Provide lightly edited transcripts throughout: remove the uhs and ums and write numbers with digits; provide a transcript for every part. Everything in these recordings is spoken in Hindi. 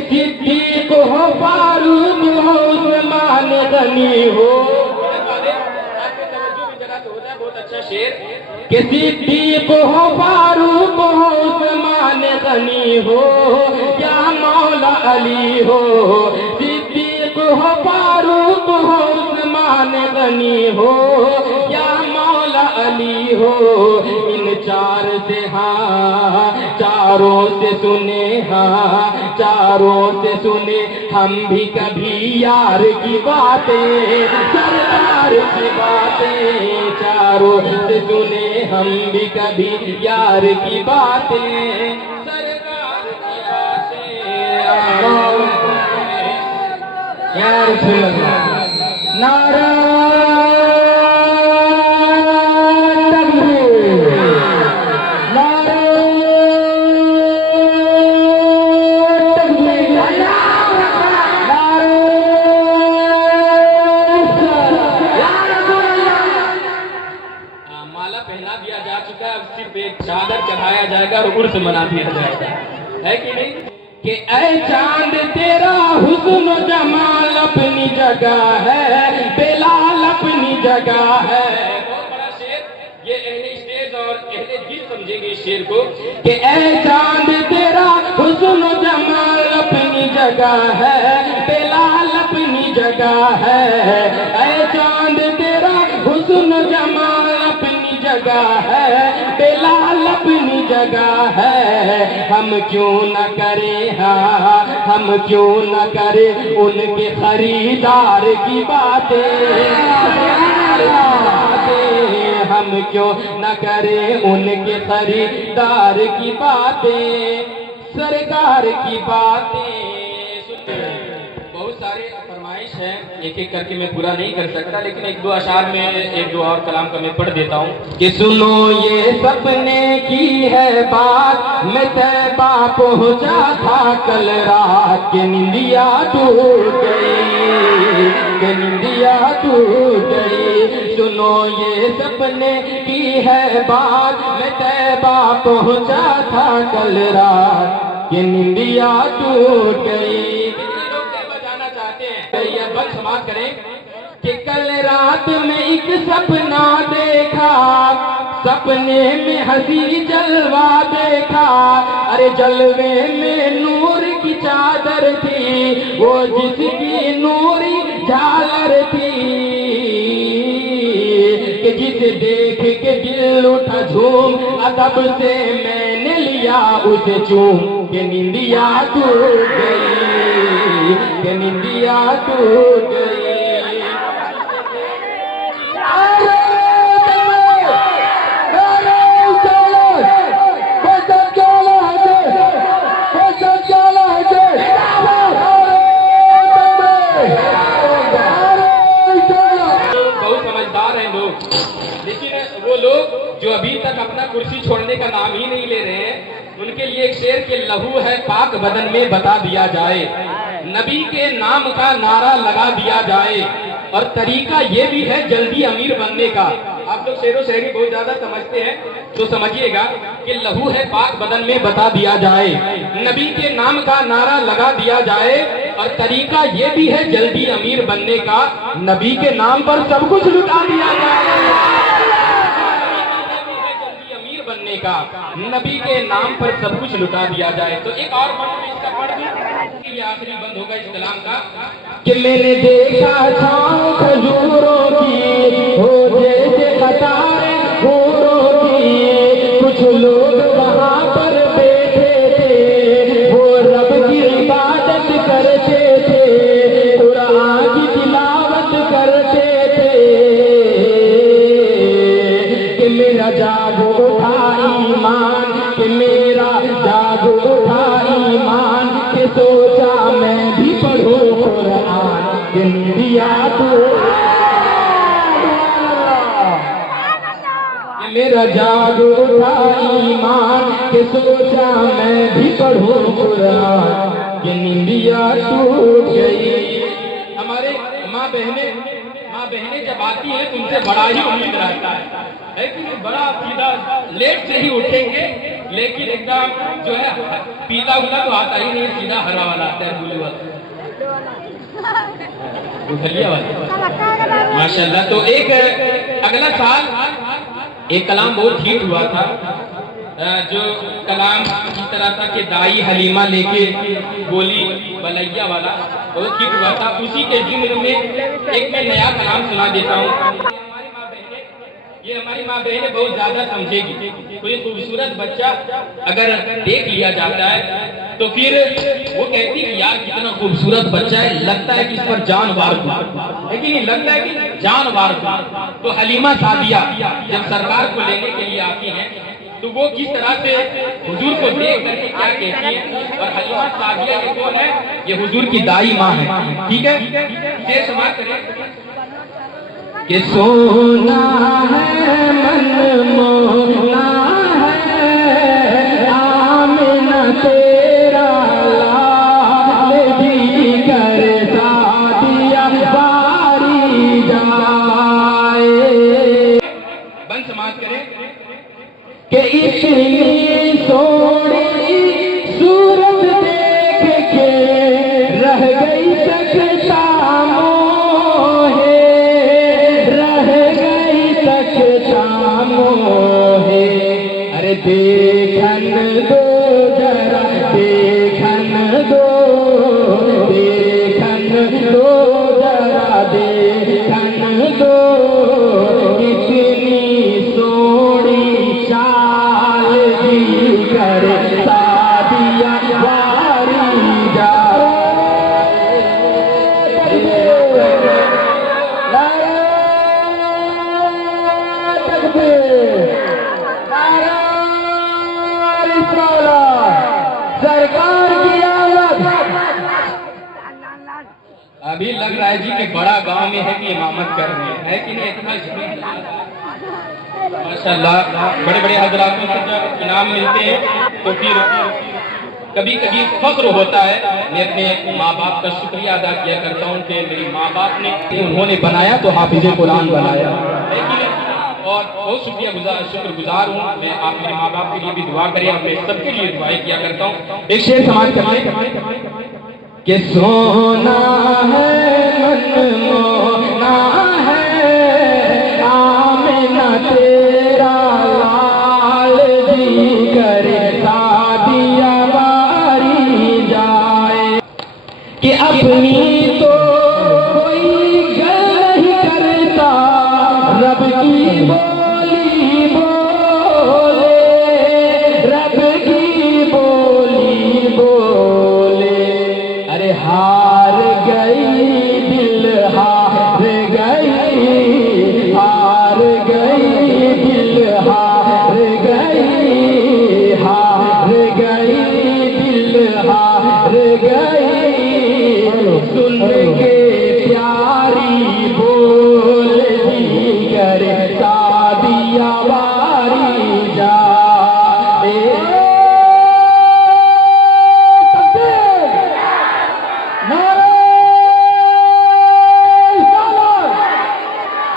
सिद्दीक हो, फारूक हो, उस्मान गनी हो। बहुत अच्छा शेर। कि सिद्दीक हो, फारूक हो, उस्मान गनी हो, या मौला अली हो। सिद्दीक हो, फारूक हो, उस्मान गनी हो, या मौला अली हो। इन चार से हाँ, चारों से सुने हाँ, चारों से सुने हम भी कभी यार की बातें, सरकार की बातें। चारों से सुने हम भी कभी यार की बातें, सरकार की बातें। यार नारा चादर चढ़ाया जाएगा और उर्स मना दिया जाएगा, है कि नहीं? कि ऐ चांद तेरा हुस्न जमाल अपनी जगह है, बेलाल अपनी जगह है। बहुत बड़ा शेर, ये अहले स्टेज और अहले दिल समझेंगे इस शेर को। कि ऐ चांद तेरा हुस्न जमाल अपनी जगह है, बेलाल अपनी जगह है। ऐ चांद तेरा हुस्न जमाल जगह है, बेलाल अपनी जगह है। हम क्यों न करें हाँ, हम क्यों न करें उनके खरीदार की बातें, हम क्यों न करें उनके खरीदार की बातें, सरकार की बातें। बहुत सारे फरमाइश है, एक एक करके मैं पूरा नहीं कर सकता, लेकिन एक दो अशार में एक दो और कलाम का मैं पढ़ देता हूँ। कि सुनो ये सपने की है बात, मैं तैबा पहुँचा था कल रात, के निंदिया टूट गई, के निंदिया टूट गई। सुनो ये सपने की है बात, मैं तैबा पहुँचा था कल रात, के निंदिया टूट गई। ये बल समाज करें कि कल रात में एक सपना देखा, सपने में हंसी जलवा देखा। अरे जलवे में नूर की चादर थी, वो जिसकी नूरी झालर थी। कि जिसे देख के दिल उठा झूम, अदब से मैंने लिया उसे चूम, के निंदिया टूट गई, के निंदिया टूट गई। बहुत समझदार हैं लोग, लेकिन वो लोग जो अभी तक अपना कुर्सी छोड़ने का नाम ही नहीं ले रहे हैं, उनके लिए एक शेर के लहू है पाक बदन में बता दिया जाए, नबी के नाम का नारा लगा दिया जाए, और तरीका ये भी है जल्दी अमीर बनने का। आप लोग शेरो शायरी बहुत ज्यादा समझते हैं तो समझिएगा कि लहू है पाक बदन में बता दिया जाए, नबी के नाम का नारा लगा दिया जाए, और तरीका ये भी है जल्दी अमीर बनने का, नबी के नाम पर सब कुछ लुटा दिया जाए। बनने का, नबी के नाम पर सब कुछ लुटा दिया जाए। तो एक और बंद में इसका पढ़ दूं, ये आखिरी बंद होगा इस कलाम का। कि मैंने देखा छाँव खजूरों की, हो जैसे कतारें हूरों की, कुछ लोग वहाँ पर बैठे थे, वो रब की इबादत करते थे, कुरान की तिलावत करते थे। कि मेरा जागो ईमान, कि मेरा जाग उठा ईमान, कि सोचा मैं भी पढ़ूं कुरान, कि निंदिया टूट, मेरा जाग उठा ईमान, कि सोचा मैं भी पढ़ूं कुरान, कि निंदिया टूट गई। हमारे माँ बहनें जब आती हैं तुमसे बड़ा ही उम्मीद रहता है कि बड़ा सीधा लेट से ही उठेंगे लेकिन एकदम जो है पीला उला तो आता ही नहीं, सीधा हरा वाला आता है, ब्लू वाला, गुठलिया वाला, माशाल्लाह। तो एक अगला साल एक कलाम बहुत हिट हुआ था, जो कलाम इस तरह था कि दाई हलीमा लेके बोली बलैया वाला, बहुत हिट हुआ था। उसी के जिम्न में एक मैं नया कलाम सुना देता हूँ। ये हमारी माँ बहनें बहुत ज्यादा समझेगी। कोई खूबसूरत बच्चा अगर देख लिया जाता है तो फिर वो कहती है यार कितना खूबसूरत बच्चा है, लगता है कि इस पर जान वार दूं, लेकिन नहीं लगता है कि जान वार दूं। तो हलीमा सादिया जब सरकार को लेने के लिए आती हैं तो वो किस तरह से हुजूर को देख करके क्या कहती है, और हलीमा सादिया ये कौन है, ये हुजूर की दाई माँ है। ठीक है, शेर समाप्त करें कि सोना है मनमोहना है आमिना तेरा लाल भी कर सादिया बारी जाए। बंद समाप्त करें कि इतनी सोनी सूरत देख के रह गई सकता देखन दो जरा, देखन दो, देखन दो जरा, देखन दो इतनी सोनी चाल भी कर सादिया वारी जाए। सरकार की आमद। अभी लग रहा है जी कि बड़ा गांव में है कि इमामत कर रहे हैं, है कि नहीं? इतना माशाल्लाह बड़े बड़े हजरातों से जब इनाम मिलते हैं तो फिर कभी कभी फख्र होता है। मैं अपने माँ बाप का शुक्रिया अदा किया करता हूँ कि मेरी माँ बाप ने, उन्होंने बनाया तो हाफिज़े कुरान बनाया, है कि नहीं? और बहुत शुक्रगुजार हूँ मैं। आप मेरे माँ बाप के लिए भी दुआ करें और मैं सबके लिए दुआएं किया करता हूँ। एक शेर समाज करके कि सोना है मनमोहना है आमिना तेरा लाल जी करे सादिया बारी जाए। कि अपनी तो कोई गल नहीं करता, रब की बोली बोले, रब की बोली बोले। अरे हार गई दिल हार गई, हार गई दिल हार गई, हार गई दिल हार गई। सुन के प्यारी बोल दी करे सादिया वारी जाए।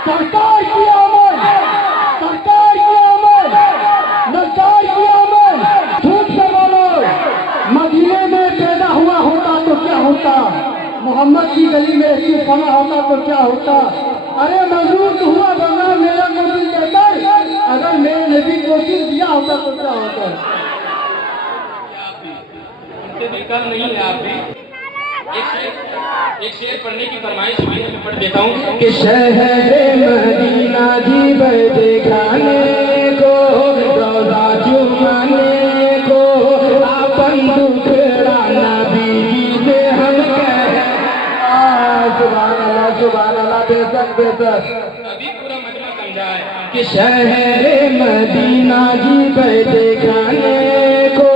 सरकार की आमद, सरकार की आमद, सरकार की आमद। झूठ से बोलो, मदीने में पैदा हुआ होता तो क्या होता, मोहम्मद की गली में ऐसी फना होता तो क्या होता। अरे मजरूर हुआ बंगाल मेरा कोशिश कहता है, अगर मेरे नबी कोशिश दिया होता तो क्या होता। नहीं है आप भी एक शेर पढ़ने की फरमाइश हुई है, मैं पढ़ देता हूँ कि शहर मदीना जी बदे खाने को, रोजा चुमाने को, आपन दुखड़ा नबी से हम कह। सुभान अल्लाह, सुभान अल्लाह, बेशक बेशक। अभी पूरा मजमा समझा है कि शहर मदीना जी बदे खाने को,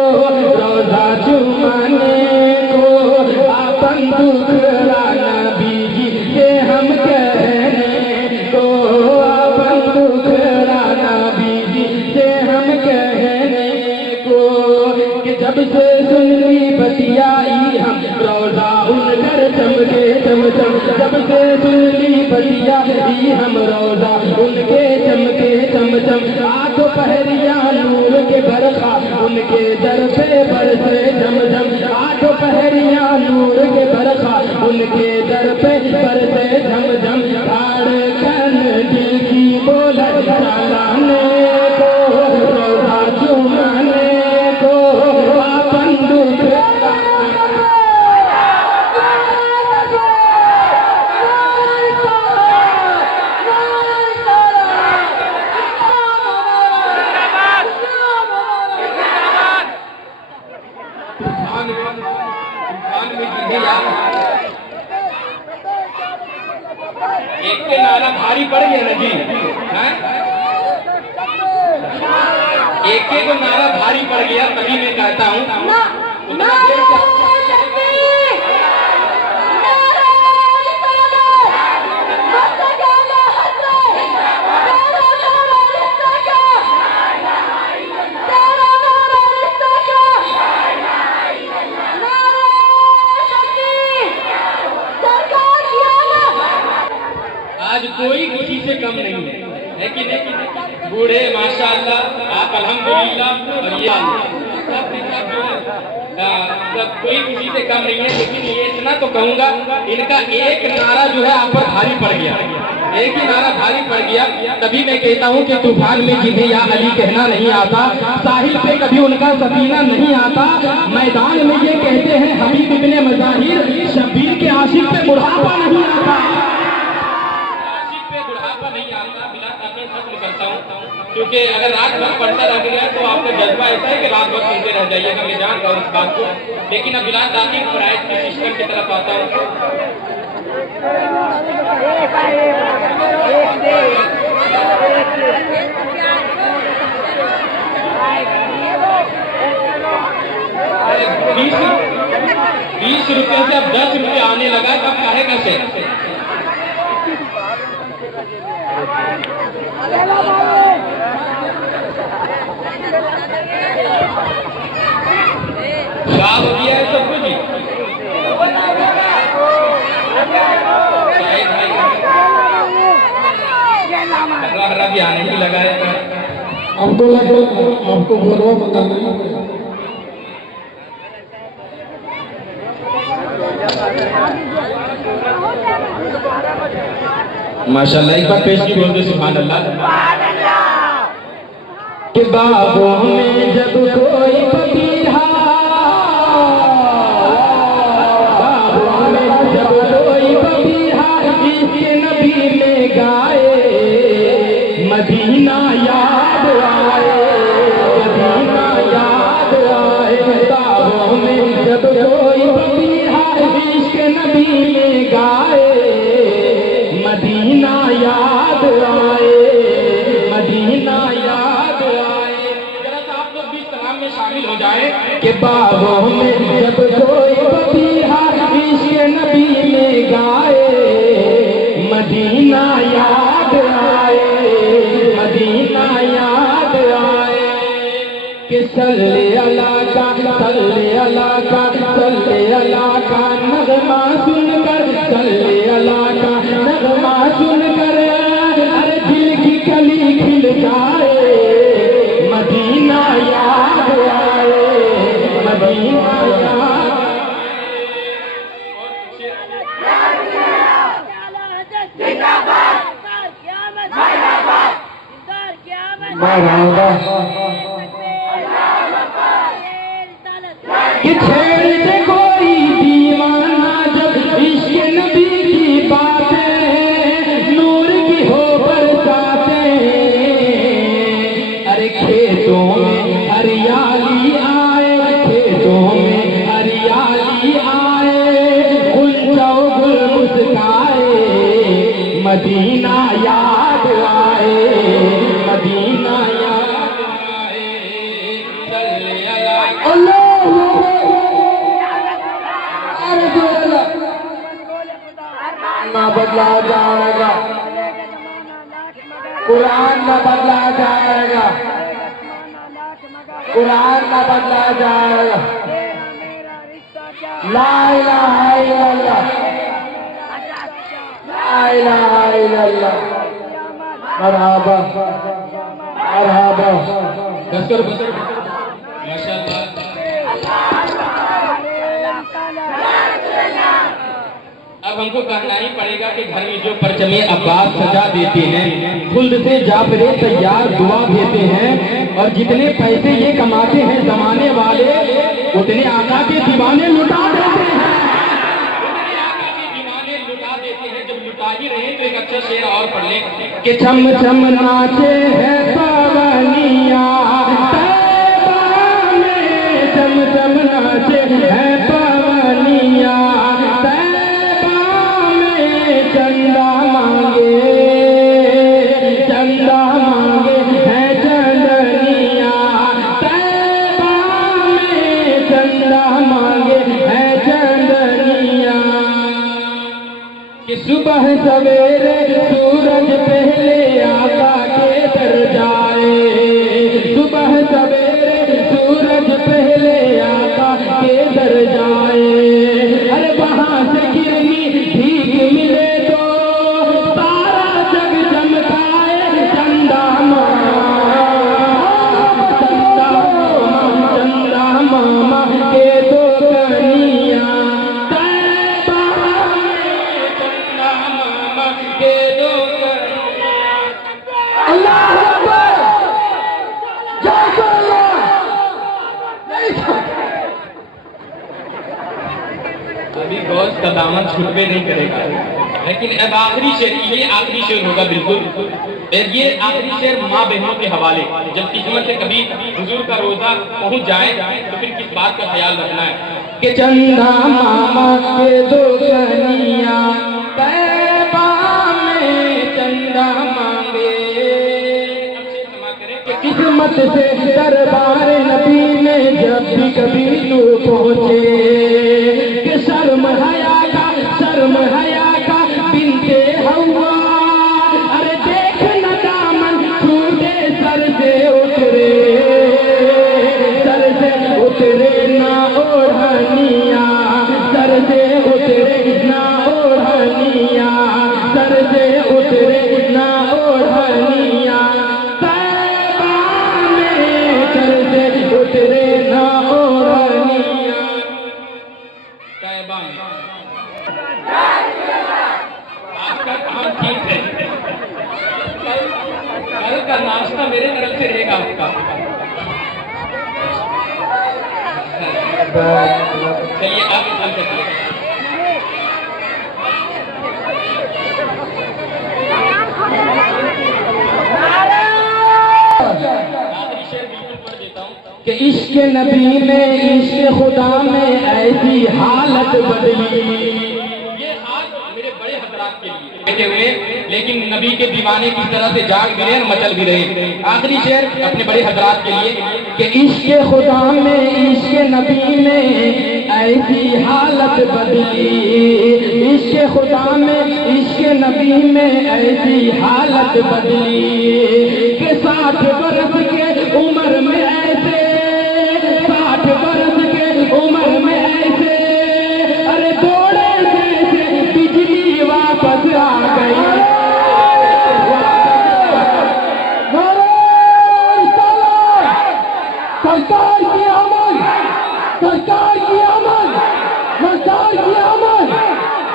रोजा चुमाने को, आपन दुखड़ा नबी जी से हम कहने को, आपन दुखड़ा नबी जी से हम कहने को। कि जब से सुन ली बतियाई हम रोजा उनकर चमके चमचम, जब से सुन ली बतियाई हम रोजा उनके चमके चम झमझम, आठों पहरिया नूर के बरखा उनके दर पे बरसे झमझम, आठों पहरिया नूर के बरखा उनके दर पे बरसे झमझम, धड़कन दिल की बोला चलाने को, रोजा चुमाने को, अपन दुख एक के नारा भारी पड़ गया ना जी, हैं? एक के को नारा भारी पड़ गया, तभी मैं कहता हूँ आज कोई किसी से कम नहीं है कि नहीं? बूढ़े माशाअल्लाह, आप अल्हम्दुलिल्लाह, और ये सब कोई किसी से कम नहीं है। लेकिन ये इतना तो कहूँगा, इनका एक नारा जो है आप पर भारी पड़ गया, एक ही नारा भारी पड़ गया। तभी मैं कहता हूँ कि तूफान में जिन्हें या अली कहना नहीं आता, साहिल पे कभी उनका सफीना नहीं आता, मैदान में ये कहते हैं हबीब इब्ने मज़ाहिर, शब्बीर के आशिक पे बुढ़ापा नहीं आता, करता हूँ। क्योंकि अगर रात भर पढ़ता रह गया तो आपका जज्बा ऐसा है कि रात भर सुनते रह जाइएगा, मैं जानता हूँ इस बात को। लेकिन अब बिलाल दाखिल फराइज के सिस्टम की तरफ आता हूँ। बीस रुपये से अब 10 रुपये आने लगा, तब काहे कैसे? क्या हो गया है सब कुछ? हरा भी आने ही लगा है। आपको लगे आपको बोलवा पता नहीं। माशाल्लाह, एक बार पेश की बोलते सुभान अल्लाह। कि बाबों में जब कोई पपीहा, बाबों में जब कोई पपीहा इसके नबी में गाए, मदीना याद आए, मदीना याद आए। बाबों में जब कोई पपीहा इसके नबी में गाए, मदीना याद आए, मदीना याद आए। जरा सा आप लोग भी सलाम में शामिल हो जाए कि बाबों में जब कोई पपीहा इश्क़ नबी में गाए, मदीना याद आए, मदीना याद आए। कि सल्ले अला का, सल्ले अला का, सल्ले अला का नगमा सुनकर, सल्ले अला का नगमा सुनकर अरे दिल की कली खिल जाए, मदीना याद आए, मदीना याद। कि छेड़ दे कोई दीवाना जब इश्क़ नबी की बातें, नूर की हो बरसातें, अरे खेतों में हरियाली आए, खेतों में हरियाली आए, गुल गुल मुस्काए, मदीना याद आए, मदीना याद आए। सल्ले अला ना बदला जाएगा, कुरान ना बदला जाएगा, कुरान ना बदला जाएगा। ला इलाहा इल्लल्लाह, ला इलाहा इल्लल्लाह। मरहबा। बस करो माशाअल्लाह। अब हमको कहना ही पड़ेगा कि घर में जो परचमे अब्बास सजा देते हैं, खुद से जाफरे तैयार दुआ देते हैं, और जितने पैसे ये कमाते हैं जमाने वाले, उतने आका के दीवाने लुटा देते हैं। उतने आका के दीवाने लुटा देते हैं। जब लुटा ही रहे तो एक अच्छा शेर और पढ़ ले कि छम छम नाचे हैं पवनिया तैबा में, छम छम नाचे हैं पवनिया चंदा मांगे है चंदनिया तैबा में, चंदा मांगे है चंदनिया। कि सुबह सवेरे सूरज पहले आका के दर जाए, सुबह सवेरे सूरज पहले आका के दर जाए। अरे वहां से किरनी भीग मिले अभी गौस का दामन छुटवे नहीं करेगा। लेकिन अब आखिरी शेर, ये आखिरी शेर होगा बिल्कुल। ये आखिरी शेर माँ बहनों के हवाले। जब किस्मत से कभी हुजूर का रोजा पहुंच जाए तो फिर किस बात का ख्याल रखना है कि चंदा मामा के दो कनिया तैबा में चंदा मांगे। किस्मत से दरबार नबी में जब भी कभी तू पहुंचे, शर्म हया का बिनते हवा, अरे देख न दामन छूटे सर से उतरे ना ओढ़निया, सर से उतरे ना ओढ़निया, सर से उतरे ना ओढ़निया तैबा में, सर से उतरे ना ओढ़निया तैबा में। आपका काम ठीक है, कल का नाश्ता मेरे तरफ से रहेगा आपका। चलिए आगे चलते हैं। कि इश्क नबी में, इश्क खुदा में ऐसी हालत बदली। ये हाल मेरे बड़े हजरात के लिए बैठे हुए, लेकिन नबी के दीवाने किस तरह से जाग भी रहे और मचल भी रहे। आखिरी शेर अपने बड़े हजरात के लिए कि इश्क खुदा में, इश्क नबी में ऐसी हालत बदली, इश्क खुदा में, इश्क नबी में ऐसी हालत बदली। कि 60 बरस के उम्र में ऐसे, 60 बरस के उम्र में ऐसे, अरे दौड़े जैसे बिजली वापस आ गई। सरकार की अमल, सरकार की अमल, सरकार की अमल,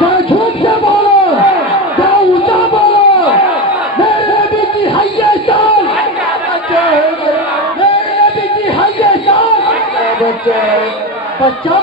चाहे झूठ से बोलो, चाहे ऊंचा बोलो, मेरे नबी की हैये शान, मेरे नबी की हैये शान। बच्चा